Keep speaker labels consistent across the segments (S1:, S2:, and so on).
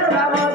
S1: ఆ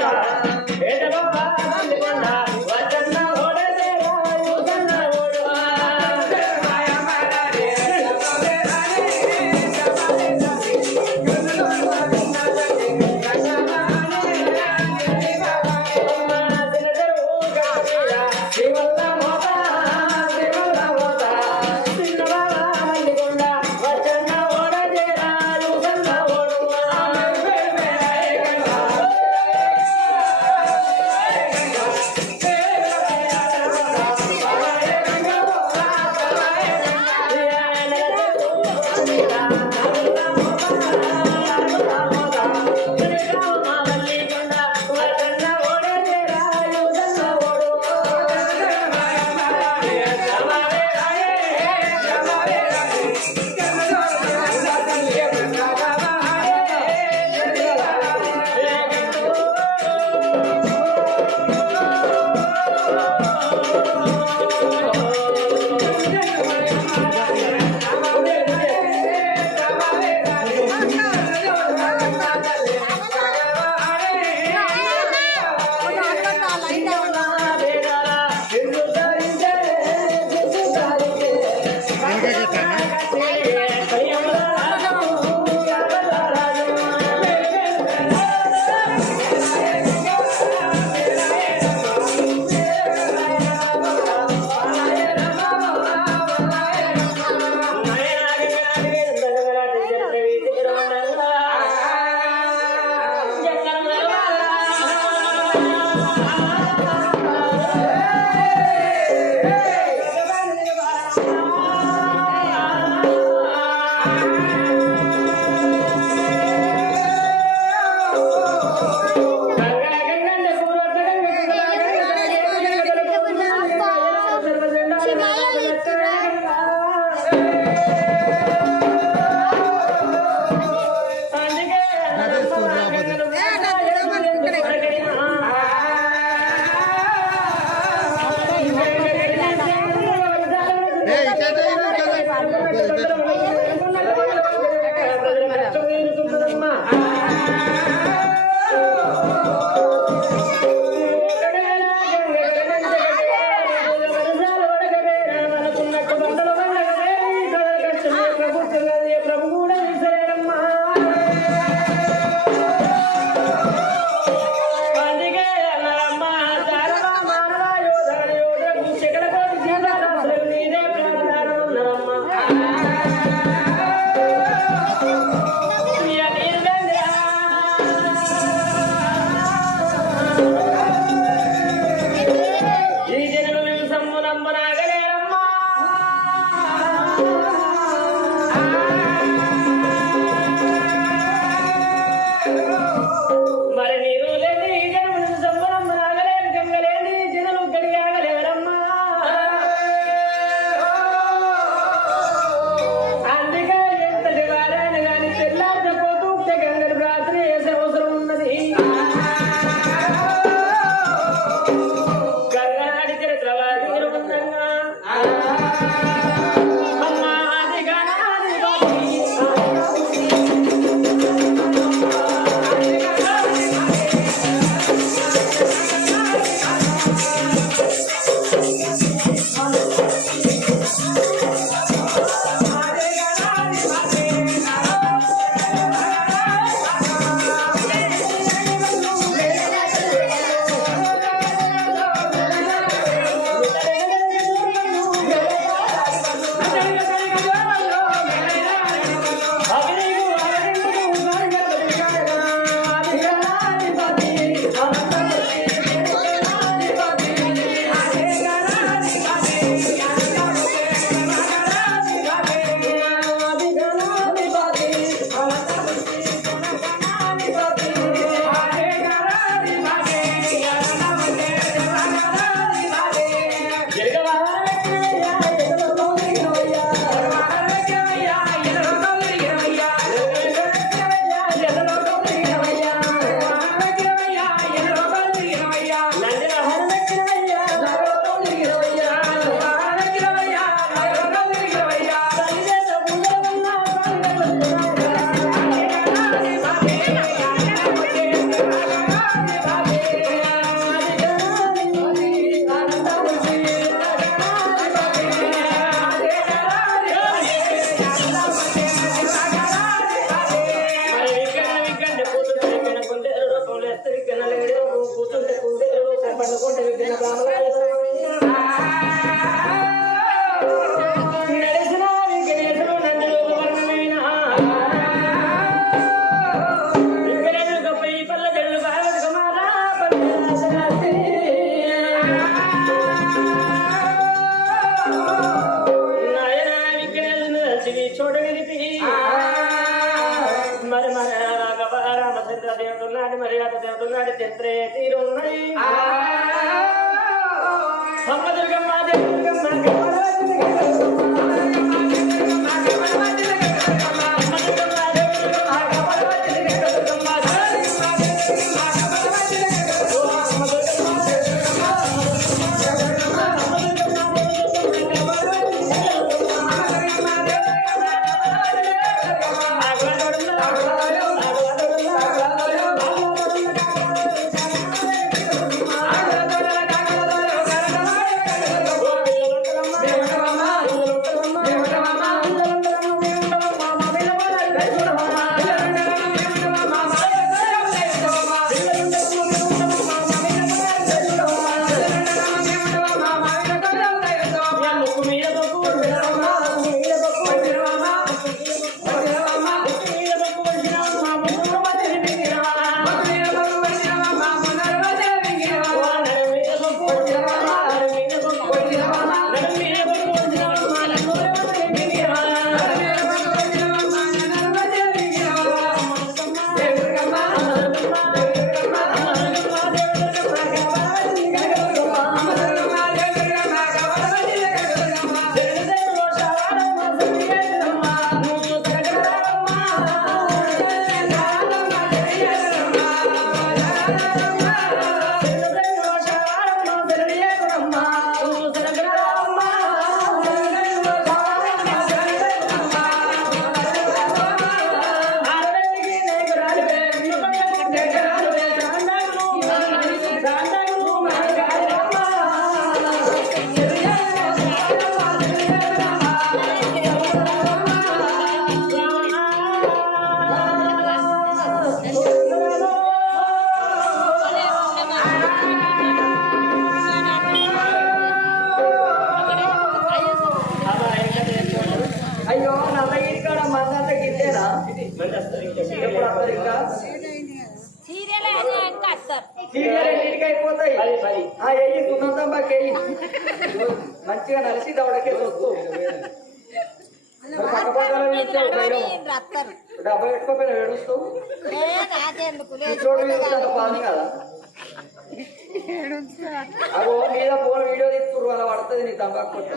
S2: పడుతుంది నీ తంబాకు కొట్టు.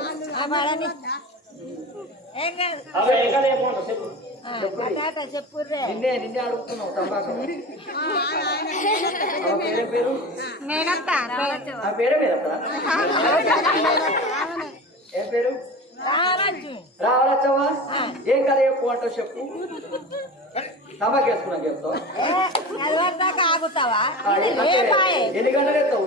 S2: నిన్నే నిన్నే అడుగుతున్నావు తంబాకు పేరు ఆ పేరే మీద ఏం పేరు? రావాలచ్చవా ఏం కదా చెప్పు అంటావు చెప్పు. తంబాకు వేసుకున్నాను చెప్తావు. ఎన్ని గంటలు ఎత్తావు?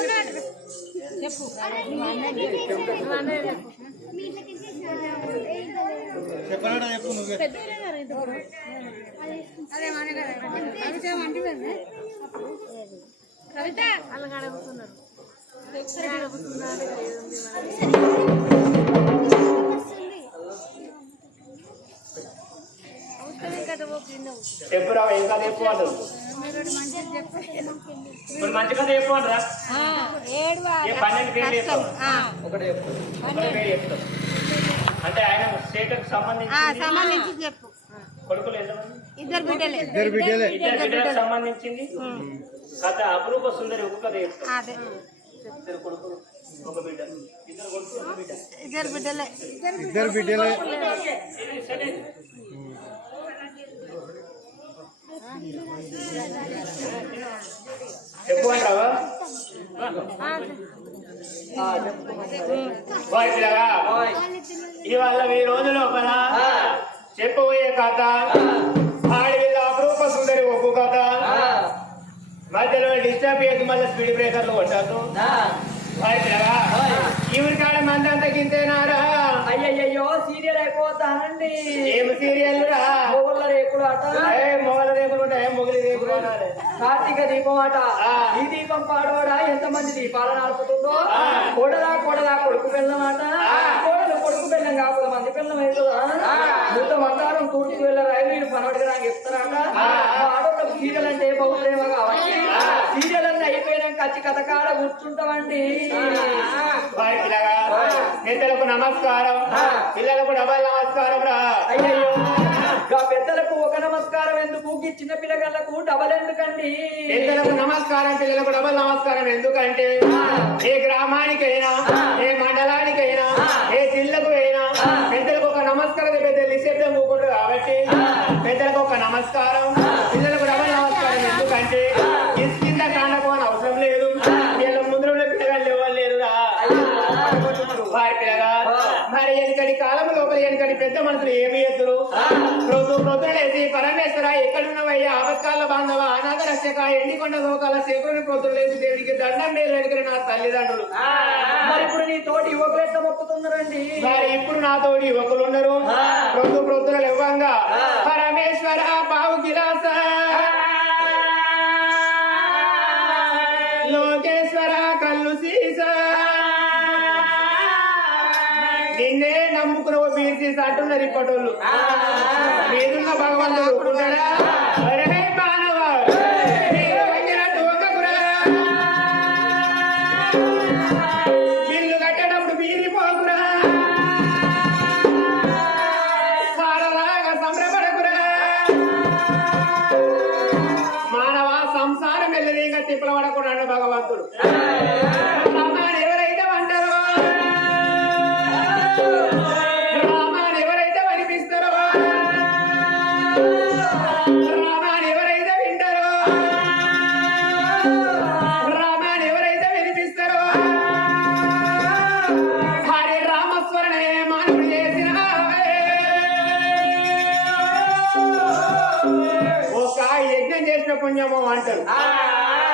S3: వేస్తా
S2: ఎప్పుడు ఏ చెప్పు.
S4: కవిత అడుగుతున్నారు
S5: చెప్పురా ఇంకా చెప్పు అంటారు ఇప్పుడు మంచి కథ చెప్పు అంటారా? పన్నెండు పేర్లు
S2: ఒకటే
S5: అంటే ఆయన స్టేట్ సంబంధించి
S3: చెప్పు.
S5: కొడుకులు ఎంతమంది?
S3: ఇద్దరు బిడ్డలే.
S5: ఇద్దరు బిడ్డలకు సంబంధించింది? కథ అపురూప సుందరి ఒక కథ ఇద్దరు కొడుకులు ఒక బిడ్డ. ఇద్దరు కొడుకులు ఒక బిడ్డ.
S3: ఇద్దరు బిడ్డలే.
S1: ఇద్దరు బిడ్డలే.
S2: చెప్పుకుంటావా
S5: ఇవాళ మీ రోజు లోపల చెప్పబోయే కథ ఆడపిల్ల అపరూప సుందరి ఒప్పు కథ. మధ్యలో డిస్టర్బ్ చేసి మళ్ళీ స్పీడ్ బ్రేకర్లు కొట్టాను వాయిస్ ఇవరి కాడ మంది అంత గింతేనారా
S2: అయ్యయ్యో సీరియల్ అయిపోతానండి
S5: ఏం సీరియల్ రా
S2: మొగుళ్ళ రేకులు అట
S5: మొగల రేపులు ఉంటాయి మొగలి అనాలి.
S2: కార్తీక దీపం అట. ఈ దీపం పాడవాడా ఎంతమంది దీపాలు నడుపుతుందో
S5: ఆ.
S2: కొడలా కొడలా కొడుకు పిల్లం అట. కోడలు కొడుకు పిల్లం కాకుండా మంది పిల్లం అవుతుందా. మొత్తం మందారం తూటికి వెళ్ళ రైలు పనవడికి నాకు చెప్తారట
S5: ఆ.
S2: ఆడోళ్ళకి సీరియల్ అంటే బహుప్రేమ కాబట్టి. సీరియల్ కచ్చి కథ కాడ కూర్చుంటామండి?
S5: పెద్దలకు నమస్కారం. పిల్లలకు డబల్ నమస్కారం రా.
S2: పెద్దలకు ఒక నమస్కారం ఎందుకు? చిన్న పిల్లగాళ్ళకు డబల్ ఎందుకండి?
S5: పెద్దలకు నమస్కారం పిల్లలకు డబల్ నమస్కారం ఎందుకంటే ఏ గ్రామానికైనా ఏ మండలానికైనా ఏ జిల్లకు అయినా పెద్దలకు ఒక నమస్కారం పెద్ద నిశ్శబ్దం పోకూడదు కాబట్టి పెద్దలకు ఒక నమస్కారం పిల్లలకు డబల్ నమస్కారం ఎందుకంటే మనుషులు ఏమి ఎదురు రోజు ప్రొద్దులేసి పరమేశ్వర ఎక్కడున్నవయ్యా? ఆపత్కాల బాంధవ అనాథ రక్షక ఎండికొండ లోకాల శేఖరుని ప్రొద్దులేసి దేవుడికి దండం మీద వెనుకని నా తల్లిదండ్రులు.
S2: మరి ఇప్పుడు నీ తోటి యువకులు ఎట్లా మొక్కుతున్నారండి.
S5: మరి ఇప్పుడు నాతోటి యువకులు ఉన్నారు ప్రొద్దు ప్రొద్దులు ఇవ్వంగా పరమేశ్వర బావు గిలాస. లోకేశ్వర కళ్ళు సీస. నిన్నే నమ్ముకున్న చేసి అంటున్నారు ఇప్పటి వాళ్ళు భగవంతుడు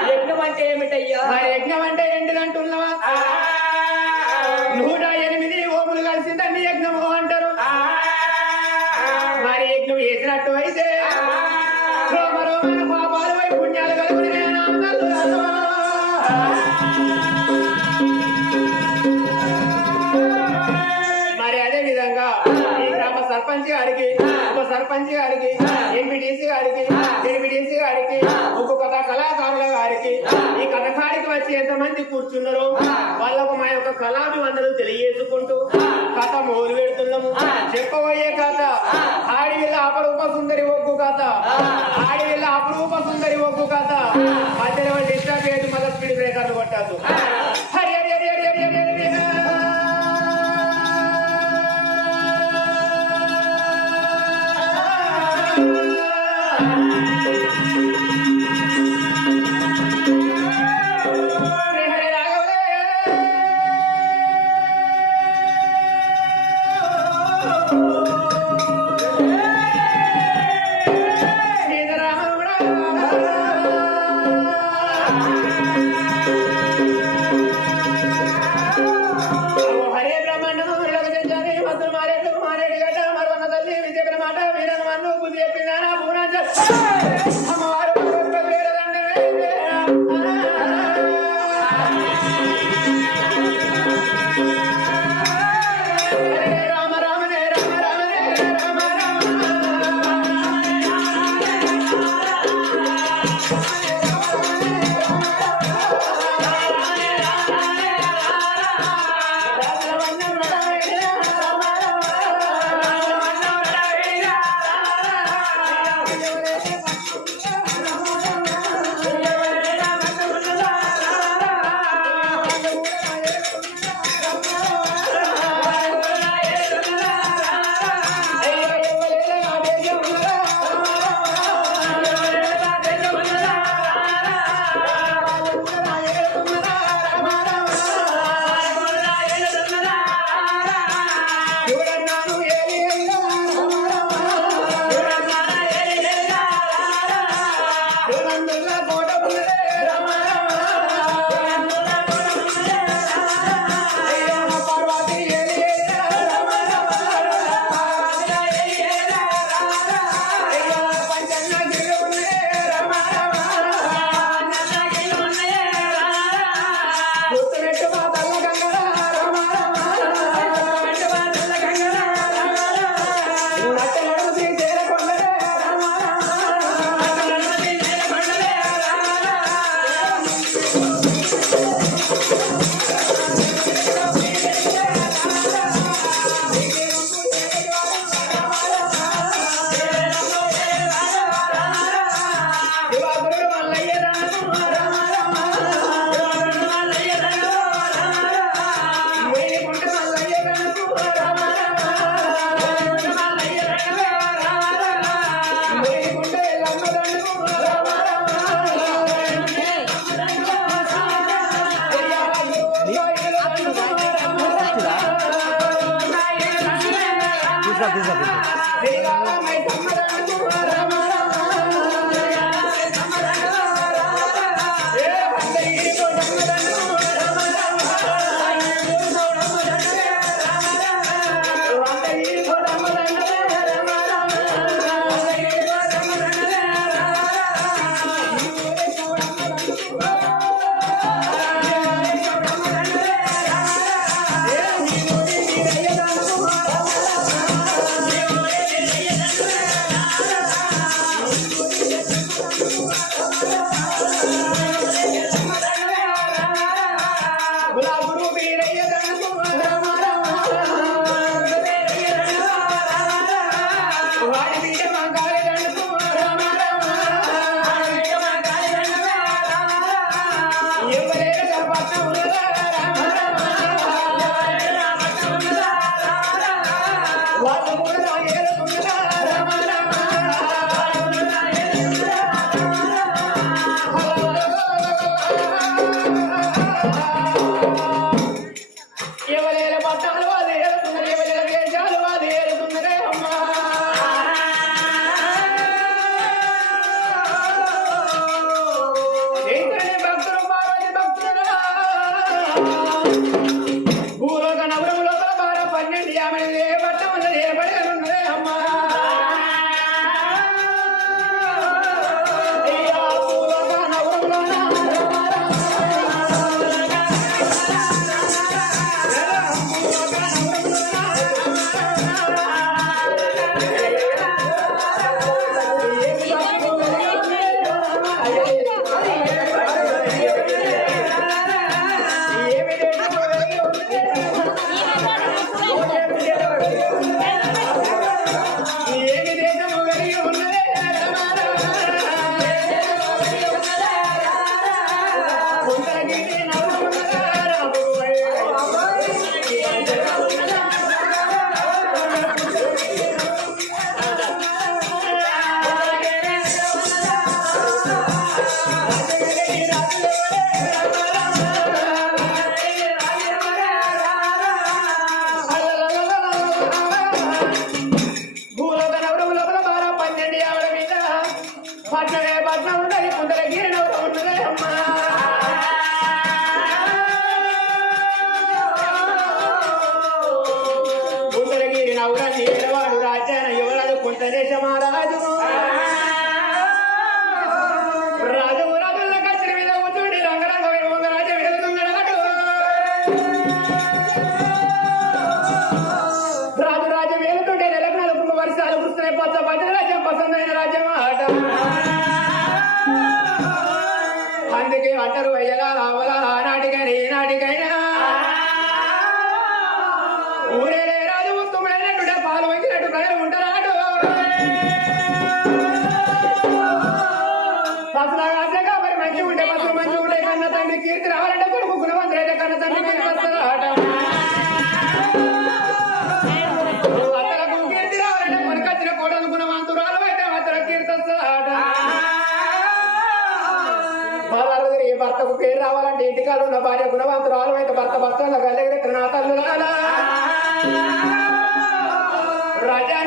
S5: యజ్ఞం
S2: అంటే ఏమిటయ్యా?
S5: యజ్ఞం అంటే ఏంటిదంటున్నావా నూట ఎనిమిది ఓములు కలిసి దాన్ని యజ్ఞము అంటారు. మరి యజ్ఞం చేసినట్టు అయితే రోమ రోమన పాపాలు పుణ్యాలు కలుగునే సర్పంచ్ గారికి ఉప సర్పంచ్ గారికి ఎంపీటీసీ గారికి జెడ్పీటీసీ గారికి ఒక్కొక్క కళాకారుల గారికి ఈ కథకాడికి వచ్చి ఎంతమంది కూర్చున్నారో. వాళ్ళకు మా యొక్క కళాభివందనలు తెలియజేసుకుంటూ కథ మొదలు పెడుతున్నాము. చెప్పబోయే కథ ఆడివిల్ల అపరూప సుందరి ఒగ్గు కథ. ఆడివిల్ల అపరూప సుందరి ఒగ్గు కథ. మధ్యలో డిస్టర్బ్ చేయదు మళ్ళీ స్పీడ్ బ్రేకర్లు కొట్టద్దు. హరి హరి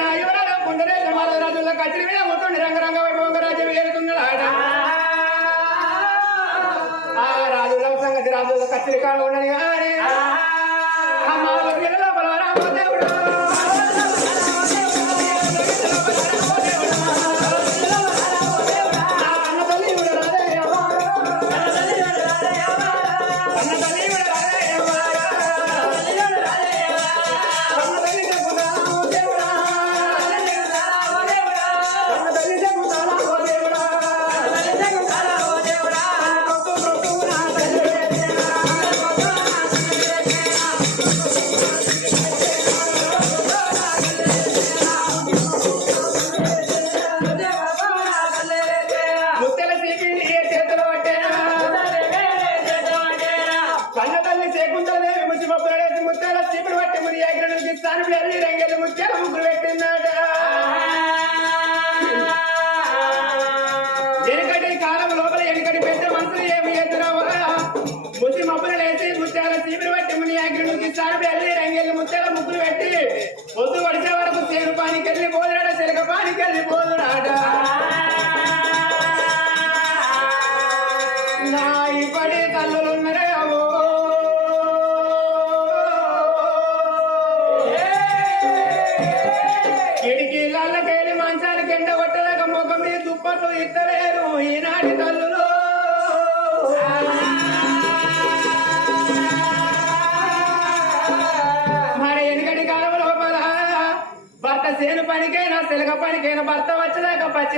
S5: ఆడ యువరాజు కొండరే జమాల రాజుల కత్తిరి మీద పోతుండే రంగరంగ వైభవంగ రాజ్యం ఏలుతున్నాడు ఆడ ఆ రాజుల సంగతి ఉండని కానీ అమ్మ పిల్లల బలరామ దేవుడు.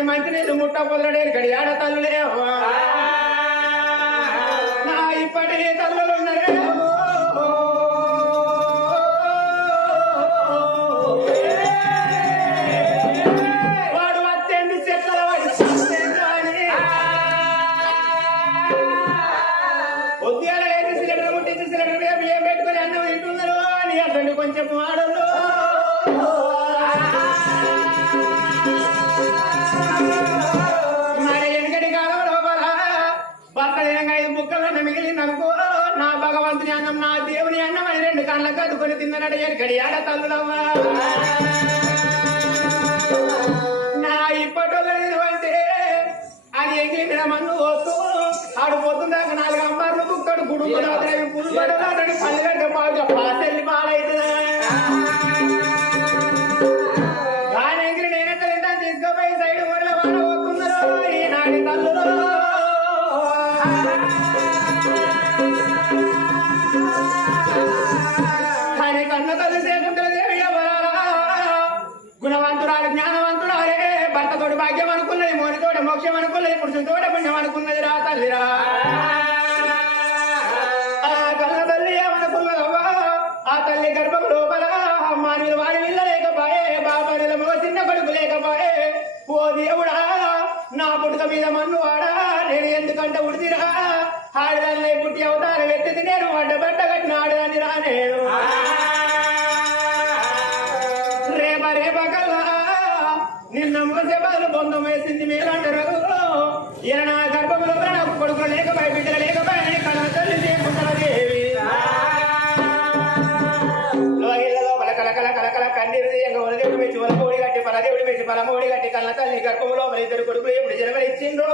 S5: మంచి నీళ్ళు ముట్ట పొదలడే గడియాడ తల్లులే గుణవంతురాలు జ్ఞానవంతురాలే. భర్తతోడు భాగ్యం అనుకున్నది మోనితోడ మోక్షం అనుకున్నది పురుషుడితోడ పుణ్యం అనుకున్నది రా తల్లిరా. గర్భంలో మన ఇద్దరు కొడుకు ఎప్పుడు జన్మనిచ్చిండ్రు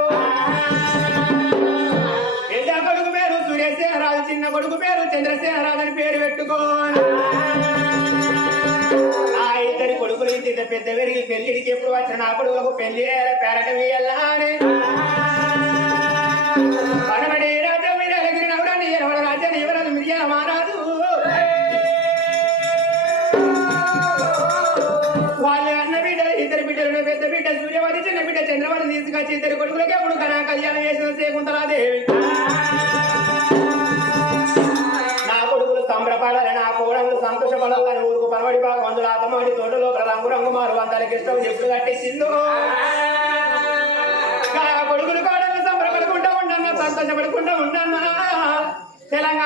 S5: పెద్ద కొడుకు పేరు సూర్యసేనరాజు చిన్న కొడుకు పేరు చంద్రసేనరాజు అని పేరు పెట్టుకో. ఆ ఇద్దరి కొడుకులు ఇంత పెద్ద పెరిగి పెళ్ళికి ఎప్పుడు వచ్చిన నా కొడుకు పెళ్ళి పేరటం ఇయ్యాలని తీసుకొచ్చి ఇద్దరు కొడుకులకే ఇప్పుడు కళ్యాణం చేసిన సేకుంటలా నా కొడుకులు సంబరపడాలి నా కోడలు సంతోషపడాలని ఊరుకు పరవడి బాగా మందులు అతమాటి తోటలో రంగు రంగు మారు వందలకి ఇష్టం చెప్పులు కట్టేసిందో కొడుకులు కోడలు సంబరపడకుండా ఉండన్నా సంతోషపడకుండా ఉండన్నా. తెలంగాణ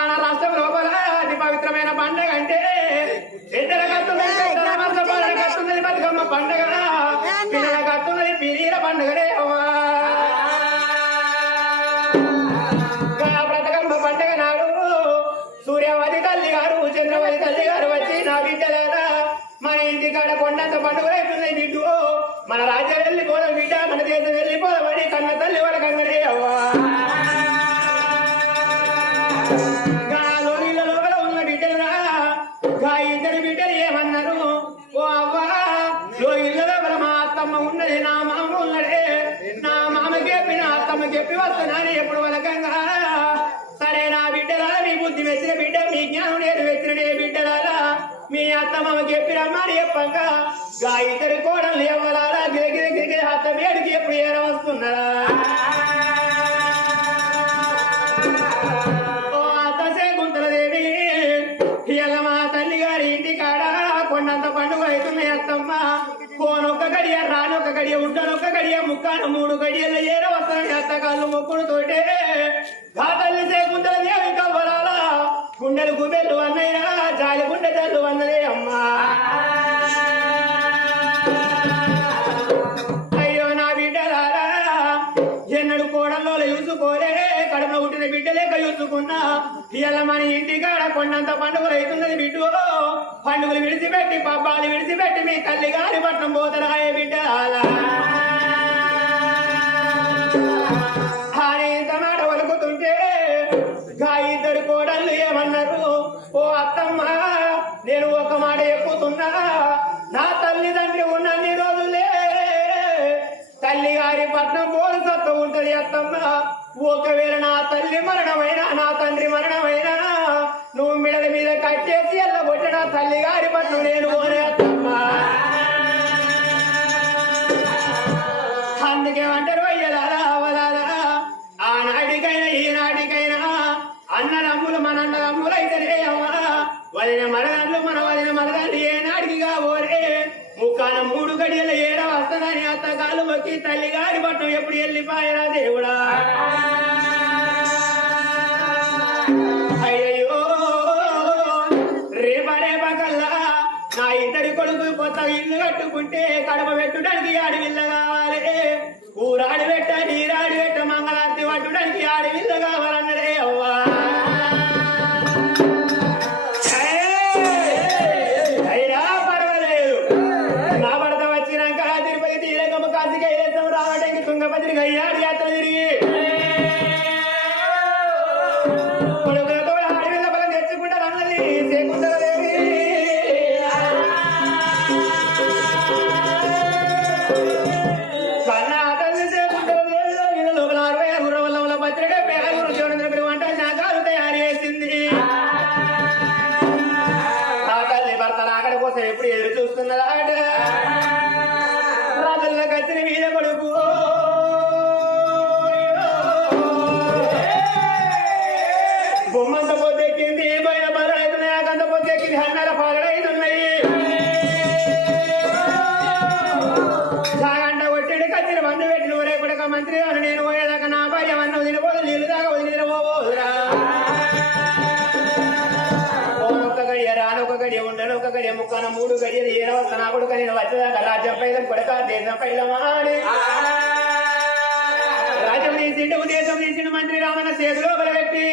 S5: దగ్గర వస్తున్నారా ఇవాళ మా తల్లి గారి పండుగ అవుతున్నాయి అత్తమ్మ. గడియ రానొక్క గడియ గడియ ముక్కాను మూడు గడియలు ఏరో వస్తాయి అత్త కాళ్ళు తోటే పండుగలు అవుతున్నది బిడ్డు. పండుగలు విడిచిపెట్టి పబ్బాలు విడిచిపెట్టి మీ తల్లి గారి పట్నం పోతరాయే బిడ్డ. అలా ఏమన్నారు? ఓ నేను ఒక మాట నా ఉన్నన్ని రోజులే తల్లి గారి పట్నం అత్తమ్మ. ఒకవేళ నా తల్లి మరణమైనా నా తండ్రి మరణమైనా నువ్వు మిడల మీద కట్టేసి అల్ల కొట్టిన తల్లి గారి పట్టు నేను అందుకేమంటారు అయ్యదారా అవదారా ఆనాటికైనా ఈనాటికైనా అన్నదమ్ములు మన అన్నదమ్ములు అయితేనే అమ్మా. వదిన మరదళ్ళు మన వదిన మరదళ్ళు ఏనాటికి కాబోరే ముఖాన మూడు గడియల ఏడ వస్తుందని అత్తగాలు మొక్కి తల్లి గారి పట్టు ఎప్పుడు వెళ్ళిపోయారా దేవుడా? కొత్త ఇల్లు కట్టుకుంటే కడప పెట్టుడానికి ఆడవిల్ల కావాలి. కూరాడి పెట్ట నీరాడి పెట్ట మంగళార్తి పట్టుడానికి ఆడవిల్ల కావాలన్నదే. ముక్కన మూడు గడియలు ఏడవస్త నా కొడుక నేను వచ్చేదాకా రాజ్యం పైలం కొడక దేశం పైలమాని. రాజ్యం తీసిండు దేశం తీసిండు మంత్రి రామన్న చేతిలో బలపెట్టి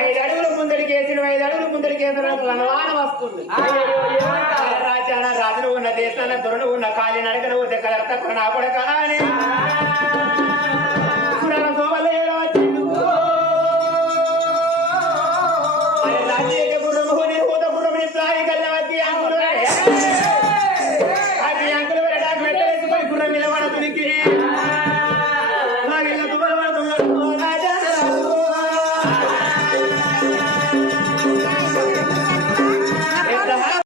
S5: ఐదు అడుగులు ముందడికి వేసిన ఐదు అడుగులు ముందడికి వేసిన రణవాన వస్తుంది. రాజ్యాన రాజును ఉన్న దేశాన దొరను ఉన్న కాలి నడకను కలర్త నా కొడక అని